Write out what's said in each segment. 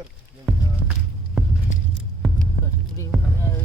Yun. Uh, uh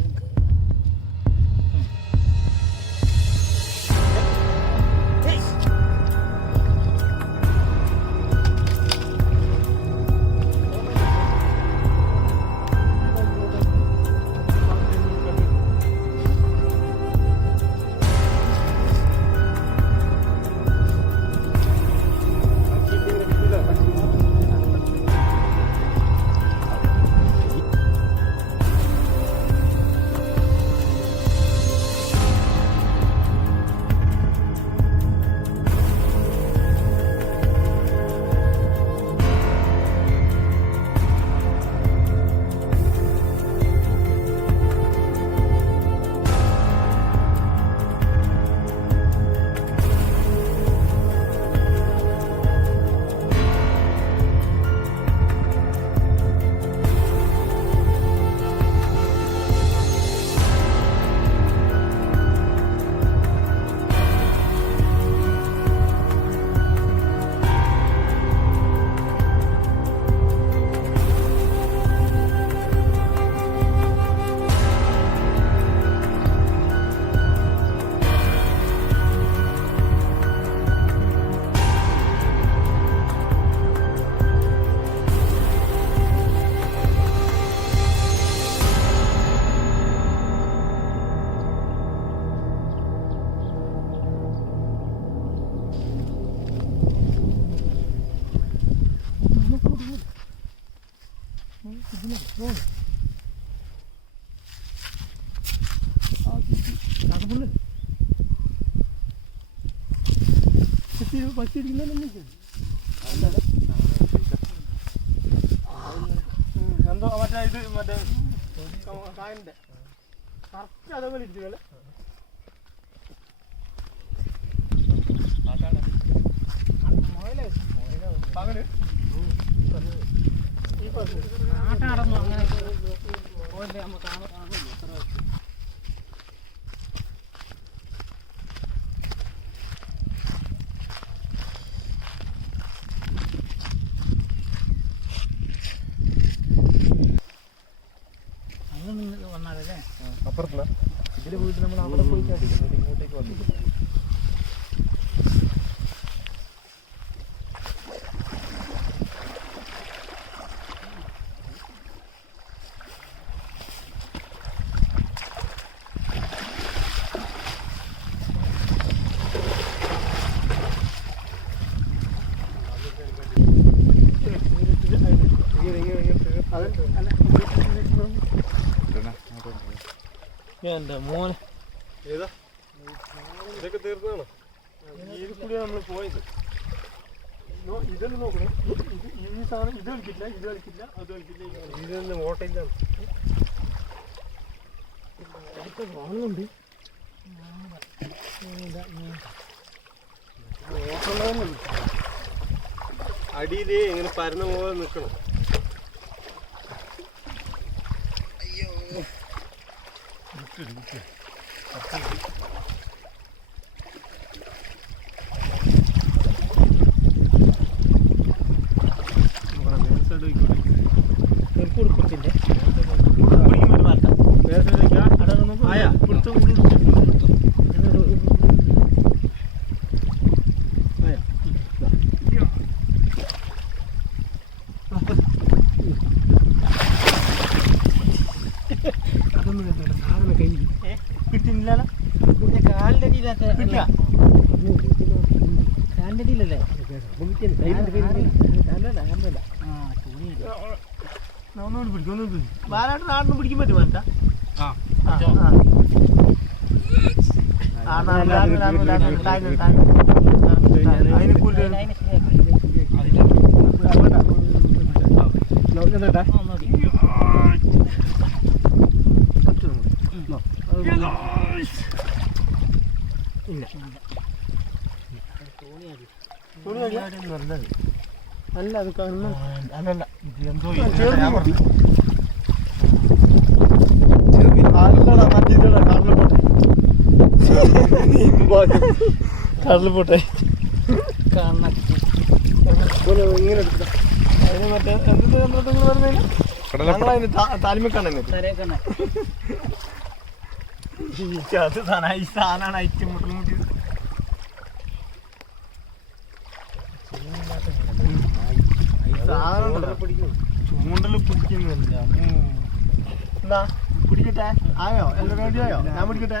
എന്തോ മറ്റേ ഇത് മറ്റേ കായന്റെ കറക്റ്റ് അതേപോലെ ഇരിക്കുന്നല്ലേ പകൽ ആട്ടാടൊന്നും അങ്ങനെ അപ്പുറത്തുള്ള. ഇതിൽ പോയിട്ട് നമ്മൾ അവിടെ പോയി ചാടി. ഇങ്ങോട്ടേക്ക് വന്നില്ല എന്റെ മോനെ? ഏതാ? ഇതൊക്കെ തീർന്നതാണ്? ഇതിൽ കൂടിയാണ് നമ്മൾ പോയത്. നോ- ഇതൊന്ന് നോക്കണേ. ഇത് ഈ സാധനം ഇത് കളിക്കില്ല ഇത് കളിക്കില്ല അത് കളിക്കില്ല ഇതൊന്നും ഓട്ടയില്ല കാണുന്നുണ്ട് അടിയിലേ ഇങ്ങനെ പരന്ന പോലെ നിൽക്കണം. Yürü yürü. Atlayın. അല്ല അത് കാണുന്ന അല്ലല്ല എന്തോ കടൽ പോട്ടെ. ഇങ്ങനെ അതിന് മറ്റേ എന്തിന്റെ യന്ത്രത്തിൽ നിങ്ങൾ വരുന്നതിന് ഞങ്ങളതിന് താലിമക്കാണ് തരേക്കണ്ണ ഈ അത് സാധനം ഈ സാധനമാണ് ഐറ്റം മുട്ടൽ മുട്ടി ചൂണ്ടൽ പിടിക്കുന്നില്ല എന്താ? പിടിക്കട്ടെ? ആയോ? എല്ലാം റെഡി ആയോ? ഞാൻ പിടിക്കട്ടെ?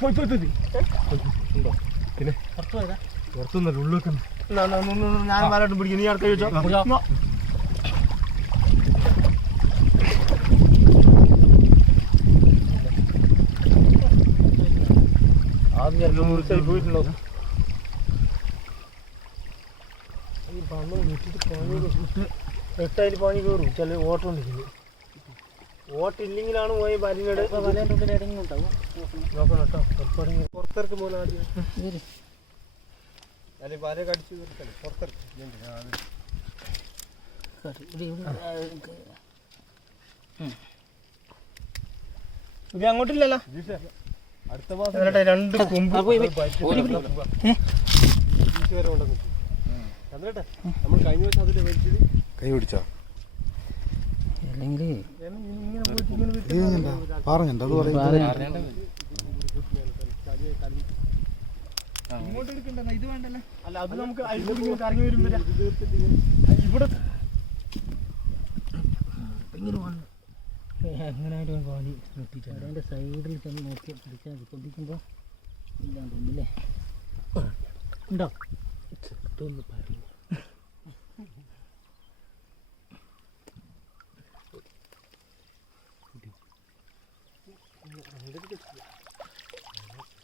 പോയി, പോയി, പോയി. ഉണ്ടോ? പിന്നെ? പുറത്തു പോയതാ? പുറത്തുനിന്നല്ല ഉള്ളിൽ ഞാൻ വരാട്ട് പിടിക്കും. നീ അടുത്ത ചോദിച്ചോ? ആദ്യം ഞാൻ മുറിച്ചായി പോയിട്ടുണ്ടോ? പണി കയറും. ചില ഓട്ടം ഉണ്ടെങ്കിൽ ഓട്ടില്ലെങ്കിലാണ് പോയി ഭാര്യനോട്. നോക്കണം കേട്ടോ. പുറത്തിറക്കും പോലെ ആദ്യം. അല്ലെ ഭാര്യ കടിച്ചു പുറത്തിറക്കും. അങ്ങോട്ടില്ലല്ലോ. അടുത്ത മാസം രണ്ട് കൊമ്പ്. നമ്മൾ കഴിഞ്ഞ വലിച്ചത്. കൈ പിടിച്ചോ? അല്ലെങ്കിൽ പറഞ്ഞിട്ടുണ്ട് അത് പറയും ഇങ്ങോട്ട് എടുക്കണ്ടല്ലോ, ഇത് വേണ്ടല്ലോ. അല്ല അത് നമുക്ക് അതിൽ കൂടി ഇങ്ങനെ കറങ്ങി വരും വരെ. ഇവിടെ എങ്ങനെയായിട്ട് പാനി നിർത്തിയിട്ടുണ്ട് അതിന്റെ സൈഡിൽ ചെന്ന് നോക്കി പിടിച്ചാൽ മതി പൊടിക്കുമ്പോൾ ഇല്ലാണ്ട് ഉണ്ടോ ചെറുതൊന്ന് പറഞ്ഞു അതെ ആടെ ആടെ കൂടി നല്ല പൊക്കം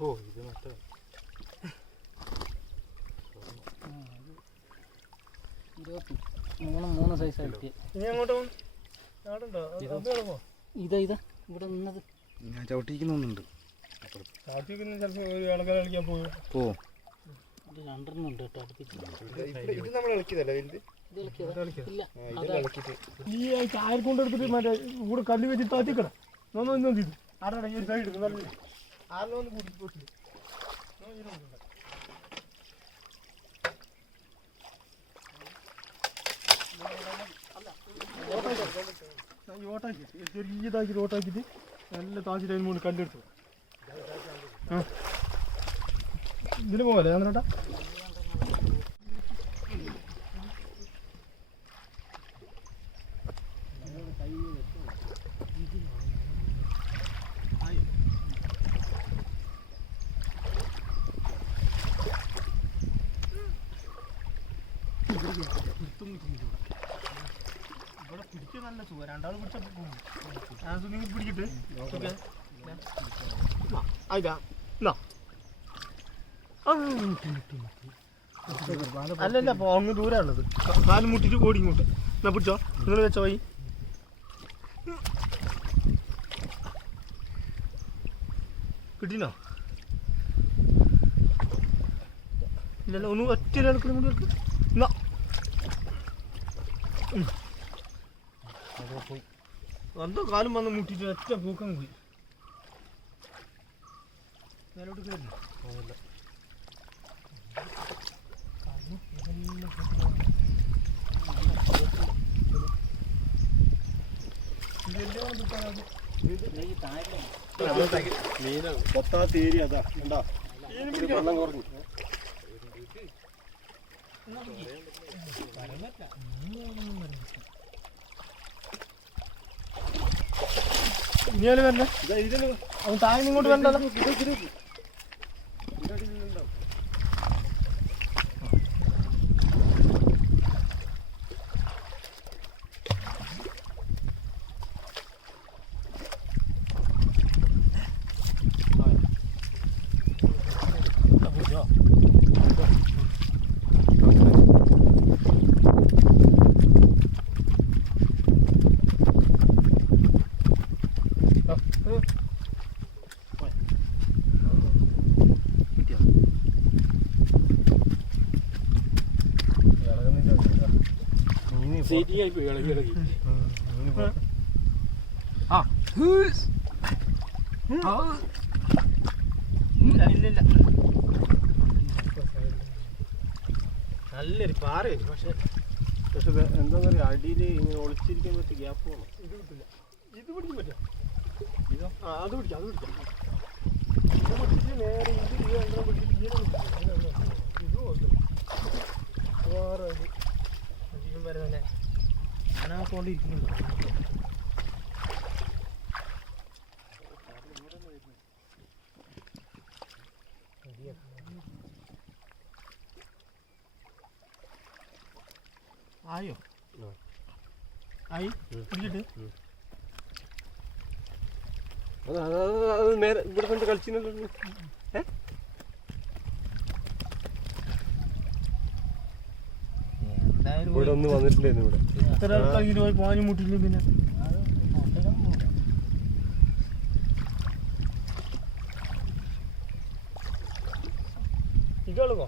ഓ ഇത് മറ്റേ ഇരുപത്തി. മൂന്ന് മൂന്ന് കിടക്കോ ഇതാ ഇതാ. ഇവിടെ നിന്നത്. ഞാൻ ചവിട്ടിക്കുന്നുണ്ട് കാട്ടിയൊക്കെ ചിലപ്പോൾ ഒരു ഇളകൽ കളിക്കാൻ പോകും പോ. ഇത് രണ്ടെണ്ണം ഉണ്ട് കേട്ടോ അടുപ്പിച്ച്. ഇത് നമ്മൾ ഇളക്കിയതല്ലേ വലുത്? ഈ കായൽ കൊണ്ടെടുത്തിട്ട് മറ്റേ ഇവിടെ കല്ല് വെച്ചിട്ട് താത്തിക്കണം നോന്നു ഇന്നും ചെയ്തു? ആടാ ഈ സൈഡ് നല്ല കൂടി ഓട്ടാക്കി ഓട്ടാക്കിയിട്ട് താച്ചിട്ട് അതിന് മുകളിൽ കല്ലെടുത്തു. ആ. ഇതിന് പോകല്ലേ ചന്ദ്രേട്ടാ ഇവിടെ പിടിച്ച നല്ല സുഖം രണ്ടാൾ പിടിച്ച സുഖം പിടിച്ചിട്ട് എന്നാ അല്ലല്ല അങ്ങ് ദൂരമുള്ളത് കാൽ മുട്ടിട്ട് ഓടി ഇങ്ങോട്ട് എന്നാ പിടിച്ചോ നിങ്ങൾ വെച്ചോ വൈ കിട്ടിനോ ഇല്ലല്ലോ ഒന്ന് ഒറ്റ ഒരാൾക്ക് എടുക്ക്. എന്നാ എന്തോ കാലം വന്ന് മുട്ടിട്ട് ഒറ്റ പൂക്കം പോയി. മേലോട്ട് കയറി. ഈ താഴെ. കൊത്താത്ത ഏരിയ അതാ. എന്താ വെള്ളം കുറഞ്ഞു ഇനിയാലും വരണ്ട? അവൻ താഴെ ഇങ്ങോട്ട് വരണ്ടല്ലോ. ശരിയായി പോയി ഇളകി ഇളകി ഇല്ലില്ല നല്ലൊരു പാറയാണ് പക്ഷെ പക്ഷെ ഇത് എന്താ പറയാ അടിയിൽ ഇങ്ങനെ ഒളിച്ചിരിക്കാൻ പറ്റിയ ഗ്യാപ്പ് വേണം ഇത് കിട്ടില്ല ഇത് പിടിക്കാൻ പറ്റും ഇതോ ആ അത് പിടിക്കാം അത് പിടിക്കാം ഇത് പിടിച്ച് നേരെ ഇത് ഈ രണ്ടെണ്ണം പിടിച്ചിട്ട് ഇങ്ങനെ. അങ്ങനെ അങ്ങനെ അങ്ങനെ. ഇത് വരുന്നല്ലേ? ഞാനാക്കൊണ്ടിരിക്കുന്നുണ്ട് ആയോ? ആ. ആയി? പിടിച്ചിട്ട് അത് അത് അത് നേരെ ഇവിടെ കൊണ്ട് കളിച്ചില്ലല്ലോ ഏ? ഇവിടെ ഒന്ന് വന്നിട്ടില്ലായിരുന്നു ഇവിടെ. എത്ര കയ്യിൽ പോയി പാഞ്ഞു മുട്ടില്ല പിന്നെ. ഇതളകോ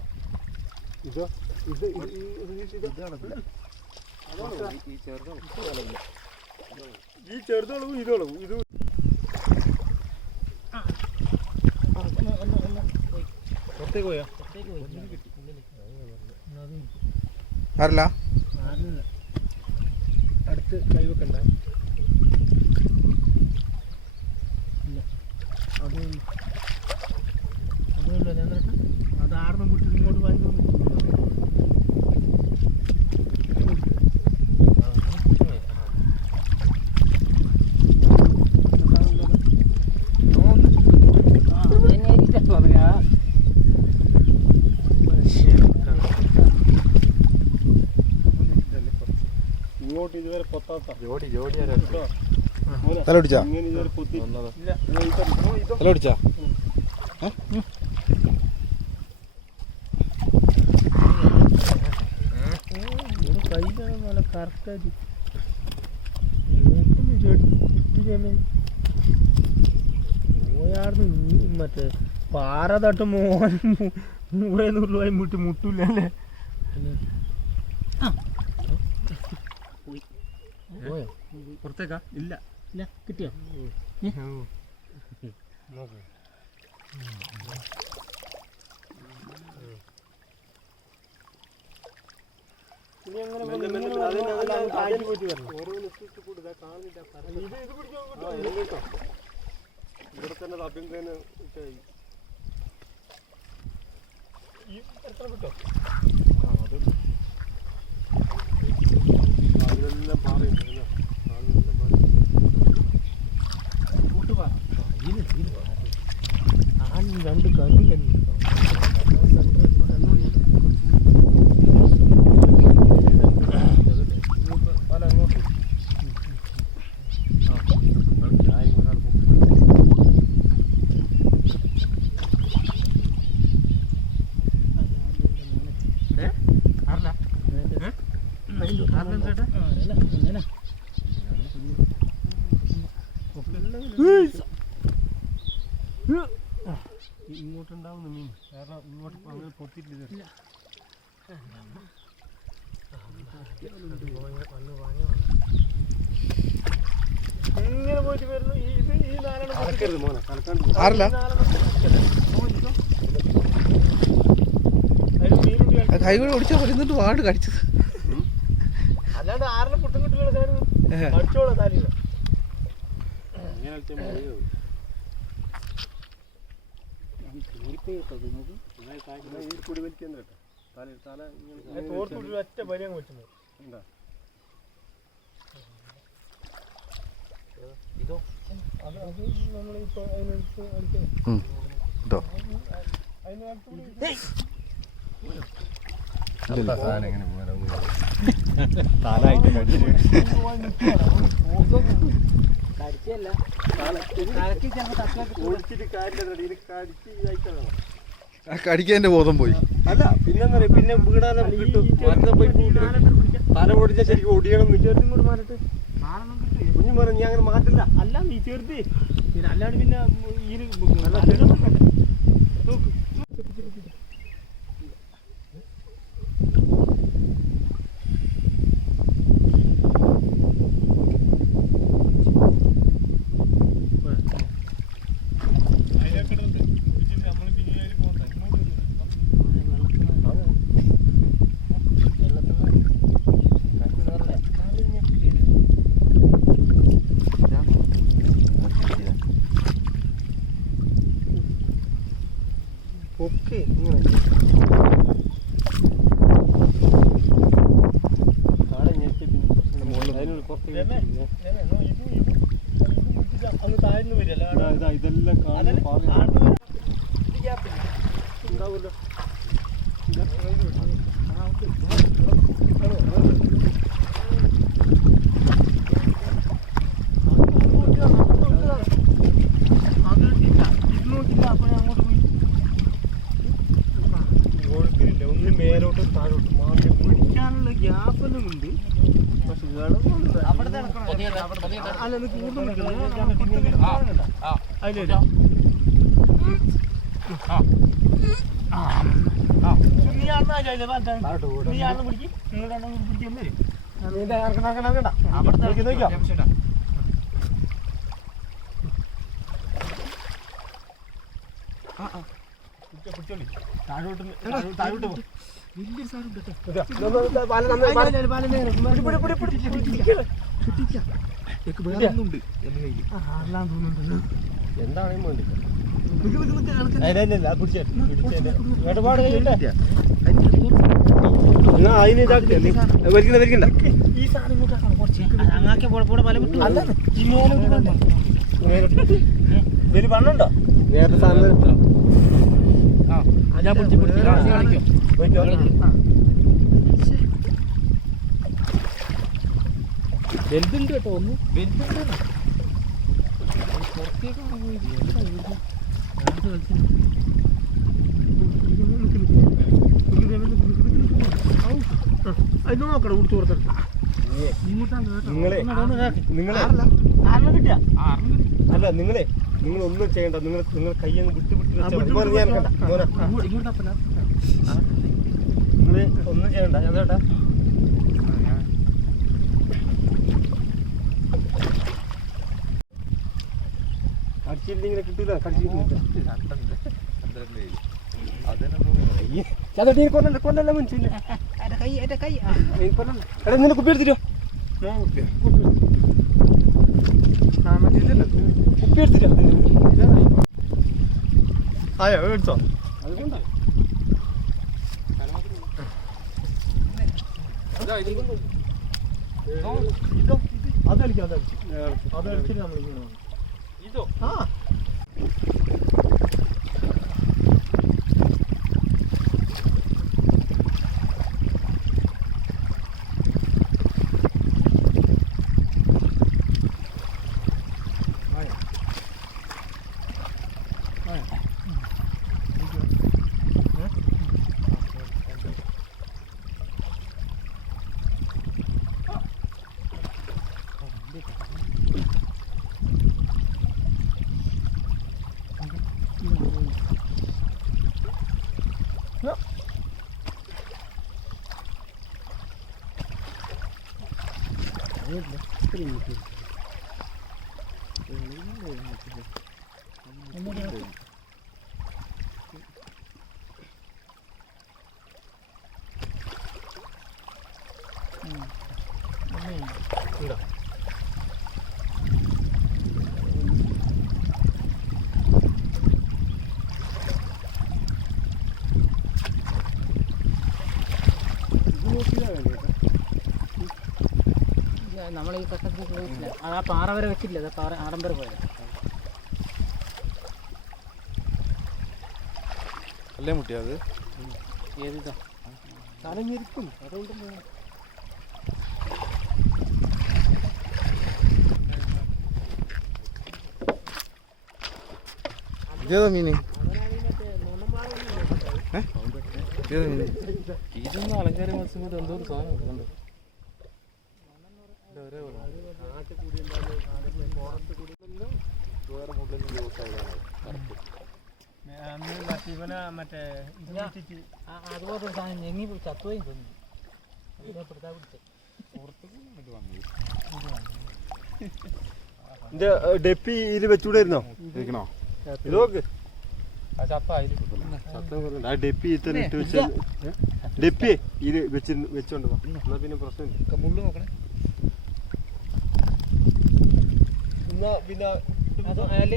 ഇതോ ഇത് ഇത് ഇത് ഇത് ഇത്. ഈ ചെറുതളവും ഇതളവും ഇത് പുറത്തേക്ക് പോയാ? ആരല്ല? അടുത്ത് ഉണ്ട് അതും അതുകൊണ്ട് എന്നിട്ട് അത് ആർന്നും വിട്ടിട്ട് ഇങ്ങോട്ട് വന്നു ഇങ്ങോട്ട് ഇതുവരെ പൊത്താത്ത ജോഡി ജോഡി കേട്ടോ? തല പിടിച്ചാ. തല പിടിച്ചാ? കറക്റ്റായിട്ട് പോയാർന്ന് മറ്റേ പാറ തട്ട് മോൻ നൂറേ നൂറ് രൂപ മുട്ടി മുട്ടില്ല അല്ലേ? പോയോ? പുറത്തേക്കാ? ഇല്ല. ഇല്ല കിട്ടിയോ? ഇനി അങ്ങനെ മെല്ലെ, മെല്ലെ, എത്ര അതിന് വന്ന് അതിന് അല്ലാണ്ട് താഴേക്ക് പോയിട്ട് വരണം ഓരോ നിശ്ചയിച്ച് കൂടി ഇതാ കാണുന്നില്ല ഇത് ഇത് പിടിക്കാൻ കിട്ടും കേട്ടോ ഇവിടെ തന്നെ തപ്പിന്തേന് ഇട്ടായി ഈ എത്ര കിട്ടോ അത് അതിലെല്ലാം പാറയുണ്ട് അല്ലേ? അതിലെല്ലാം പാറ കൂട്ടുപാറ ഇതിന് തീരെ ആദ്യം രണ്ട് കണ്ണു തന്നെ ഇങ്ങോട്ട് പല അങ്ങോട്ട് ആ ആരും ഒരാൾ പോകും ഇങ്ങോട്ടുണ്ടാവുന്ന മീൻ. കാരണം ഇങ്ങോട്ട് അങ്ങനെ പൊത്തിട്ടില്ല. ഇങ്ങനെ പോയിട്ട് വരുന്നു? ഈ- ഇത് മോനെ. ആരല്ല. കൈ കൂടെ ഓടിച്ചാ പറയുന്നുണ്ട് വാട് കടിച്ചത്. അല്ലാണ്ട് ആറിന് പുട്ടും കിട്ടില്ല അടിച്ചോളാം താലില്ല ഇങ്ങനെ മതി അത്. എന്നാ ഈ കുടി വലിക്കാൻ കേട്ടോ തല തല ഇങ്ങനെ തോർത്ത് വിട്ട് ഒറ്റ പരിയങ്ങ് വെച്ചത് അത് അത് നമ്മളിപ്പോ അതിനടുത്ത് ഇതോ അതിനടുത്ത് ആ ബോധം പോയി. അല്ല പിന്നെ പറയാ പിന്നെ കിട്ടും. മരത്തെ പോയി തല ശരിക്കും ഓടിയണം കൂടെ മാറിട്ട് കുഞ്ഞു പറഞ്ഞു നീ അങ്ങനെ മാറ്റില്ല അല്ല നീ ചേർത്തി പിന്നെ അല്ലാണ്ട് പിന്നെ ഈ നോക്ക് ഒഴിച്ചിട്ടുണ്ട് ഒഴിച്ചിട്ട് നമ്മൾ പിന്നെ അതിൽ പോകണ്ട ഇങ്ങോട്ട് വരുന്നില്ല. പൊക്കി ഇങ്ങനെ താഴെ ഞെട്ടി പിന്നെ പ്രശ്നം അതിനോട് കുറച്ച് ഇതെല്ലാം കാണുന്ന ഉണ്ടാവുമല്ലോ ഒഴുക്കിനില്ല ഒന്ന് മേലോട്ട് താഴോട്ട് മാത്രം കുടിക്കാനുള്ള ഉണ്ട് പക്ഷെ വെള്ളമൊന്നും അല്ല കൂടുതൽ. അതിലേ നീ അണ്ണാ അതിലെ. നീ അണ്ണ പിടിക്ക്. നിങ്ങളുടെ അണ്ണ പിടിക്ക് എന്ന് വരും. നീ ഇറക്കണ്ട, ഇറക്കണ്ട. നോക്കി? പിടിച്ചോ, പിടിച്ചോളി. താഴോട്ട് താഴോട്ട് താഴോട്ട് പോ. സാധനം? നേരത്തെ സാധനം ഞാൻ പിടിച്ചു പിടിച്ചു. കളിക്കും. പോയിക്കോ. വലുതുണ്ട് കേട്ടോ ഒന്ന്. അത് നോക്കണം കൊടുത്തു കൊടുത്തിട്ട് നിങ്ങളെ നിങ്ങളെ. കിട്ടിയ അല്ല നിങ്ങളെ. നിങ്ങൾ ഒന്നും ചെയ്യണ്ട. നിങ്ങൾ നിങ്ങൾ കൈ അങ്ങ് വിട്ട് വിട്ട് വെച്ചാൽ നിങ്ങൾ ഒന്നും ചെയ്യണ്ട അതേട്ടാ കടിച്ചിട്ടിങ്ങനെ കിട്ടൂല കടിച്ചിട്ടില്ല അതോട്ട് നീ കൊല്ലല്ല കൊല്ലല്ല മനുഷ്യല്ല എന്റെ കൈ എന്റെ കൈ. നീ കൊല്ലല്ല. എടാ നിന്നെ കുപ്പി എടുത്തിട്ടോ? കുപ്പി എടുത്തിട്ടോ? ആയോ എടുത്തോ? ಇದು ಅದಳಿಗೆ ಅದಳಿಗೆ ಅದಳಿಗೆ ನಮ್ಮ ಹಾ നമ്മൾ ഈ കട്ടത്തിൽ പോയിട്ടില്ല അത് ആ പാറ വരെ വെച്ചില്ല അത് പാറ ആഡംബര വരെ പോയത്. അല്ലേ മുട്ടിയത് ഏതിതാ? സ്ഥലം ഞെരുക്കും അതുകൊണ്ട് ഇതേതാ മീന്? ഇതൊന്നും അലങ്കാര മത്സ്യം കൊണ്ട് എന്തോ ഒരു സാധനം കണ്ടോ ഇവനെ മറ്റേ ഇത് ഒരു സാധനം ഞെങ്ങി തോന്നി ഇത് ഡെപ്പി ഇതിൽ വെച്ചുകൂടായിരുന്നോ ഇരിക്കണോ ഇത് നോക്ക് ഡെപ്പി ഇത്തന്നെ ഇട്ട് വെച്ച ഡെപ്പി ഇത് വെച്ച് വെച്ചോണ്ട് വാ. എന്നാ പിന്നെ പ്രശ്നമില്ല. മുള്ളു നോക്കണേ. എന്നാ പിന്നെ അത് അതിൽ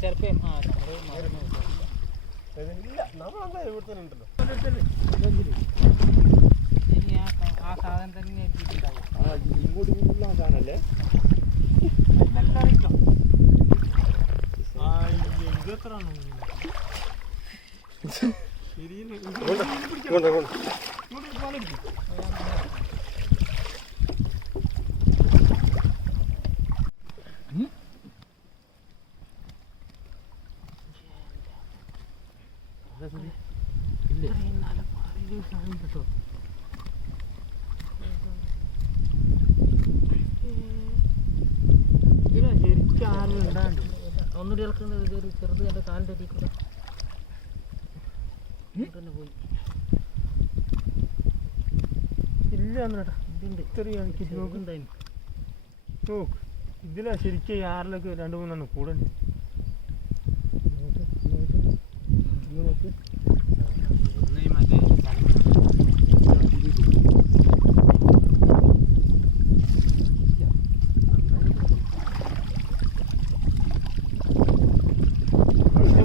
ചിലപ്പോൾ ആ നമ്മൾ മറന്നു ഇല്ല നമ്മളെന്താ ഇവിടെ തന്നെ ഉണ്ടല്ലോ ഇനി ആ ആ സാധനം തന്നെ എത്തിയിട്ടുണ്ടാവും ആ ഇങ്ങോട്ട് ഇങ്ങോട്ടുള്ള സാധനല്ലേ ഒന്നുകൂടി ഇളക്കുന്നത് ഇതൊരു ചെറുത് എന്റെ കാലിന്റെ അടിയിൽ കൂടെ. തന്നെ പോയി. ഇല്ല എന്നേട്ടാ ഇതുണ്ട്. നോക്ക്. ഇതിലാ ശരിക്കും ആറിലൊക്കെ രണ്ട് മൂന്നെണ്ണം കൂടെ ഉണ്ട്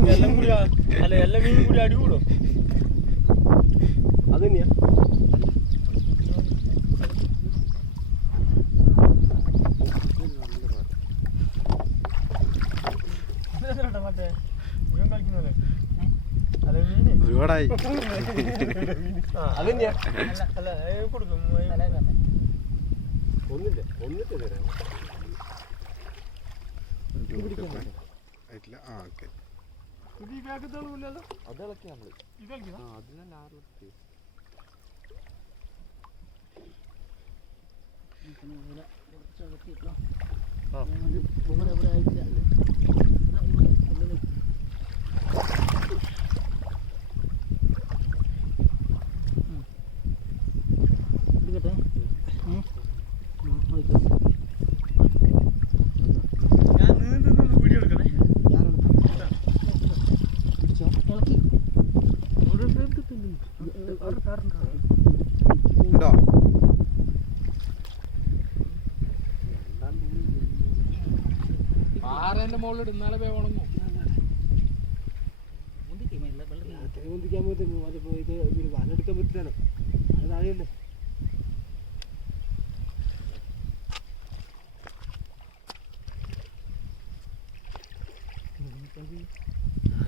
എല്ലാം കൂടി ആ- അല്ല എല്ലാ മീനും കൂടി അടി കൂടും അത് തന്നെയാ മറ്റേ ഇവൻ കളിക്കുന്നല്ലേ അല്ല മീന് ഒരുപാടായി അത് തന്നെയാ അല്ല ഏ, കൊടുക്കും ഏ, തലേ തന്നെ ഒന്നില്ല ഒന്നിട്ട് തരാം ആ ഓക്കെ ഇത് ഈ ബാക്കത്തോളുമില്ലല്ലോ അത് ഇളക്കി നമ്മൾ ഇത് കളിക്കുന്നോ? ആ അത് ഞാൻ ആറിലെത്തി ആ. ഇവിടെ ഇവിടെ ആയിട്ടില്ല ഇവിടെ പറ്റില്ലല്ലോ. അത് താഴെയല്ലേ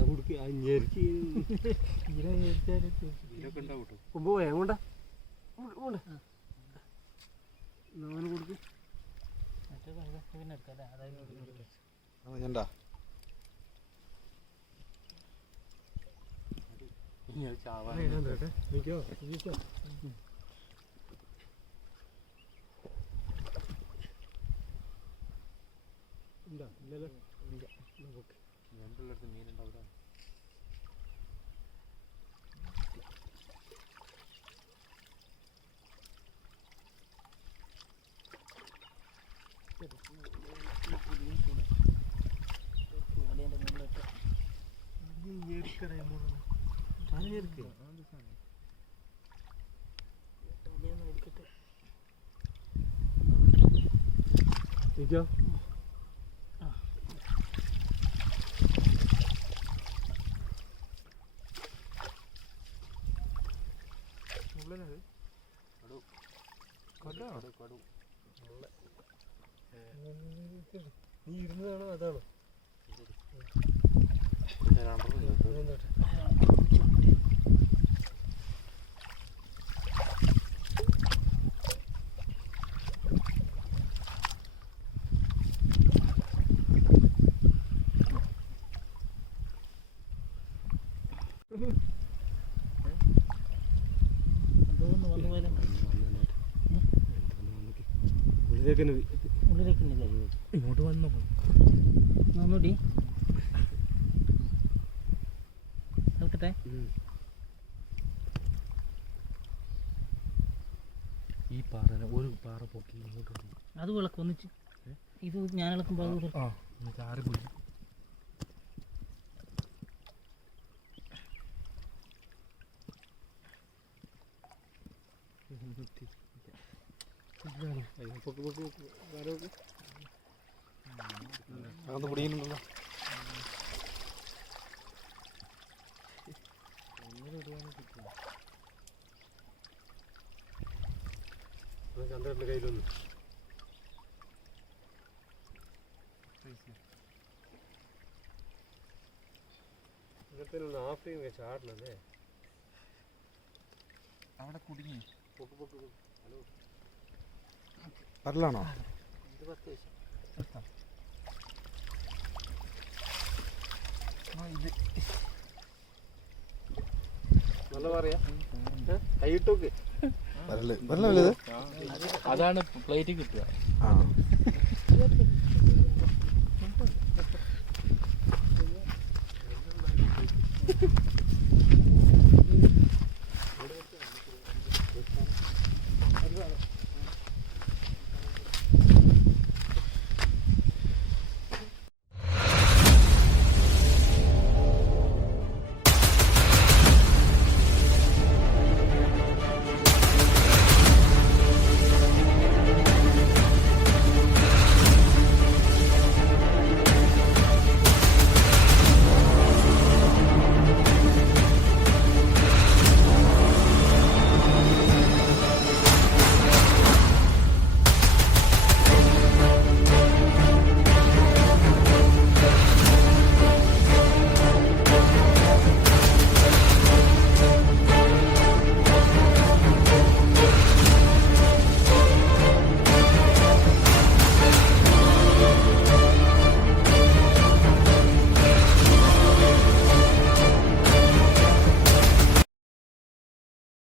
കൊടുക്ക് ആ ഞെരുക്കി. ഇങ്ങനെ ഞെരിച്ചാൽ ഇതിലൊക്കെ ഉണ്ടാവും കേട്ടോ കൊമ്പ് പോയാ കൊണ്ട? അങ്ങനെ കൊടുക്ക്. മറ്റേ എടുക്കാം അല്ലേ? അതായത് ഞണ്ടാ ഇനി അത് ചാവാൻ നിക്കോ നിക്കോ ഇല്ല ഇല്ലല്ലോ ഇല്ല നമുക്ക് ഞണ്ടുള്ളടുത്ത് മീനുണ്ടാവില്ല നിക്കോ നീ ഇരുന്നതാണോ അതാണോ ഉള്ളിലേക്കുന്നില്ലേ ഇങ്ങോട്ട് വന്നോ. ഒന്നുകൂടി ഈ പാറ ഒരു പാറ പൊക്കി ഇങ്ങോട്ട് അത് വിളക്കും ഇത് ഞാൻ ഇളക്കുമ്പോൾ അത് വിളക്കും പോയി പൊക്ക് പൊക്ക് ചന്ദ്രന്റെ കയ്യിലൊന്നും ഇങ്ങനത്തെ ആഫ്രിക്ക ചാടണല്ലേ? അവിടെ കുടുങ്ങി. പൊക്ക് പൊക്ക് ഹലോ. പരലാണോ? നല്ല പറയാ. കൈയിട്ടോക്ക് പരൽ പരലല്ലേ ഇത്? അതാണ് പ്ലേറ്റ് കിട്ടുക.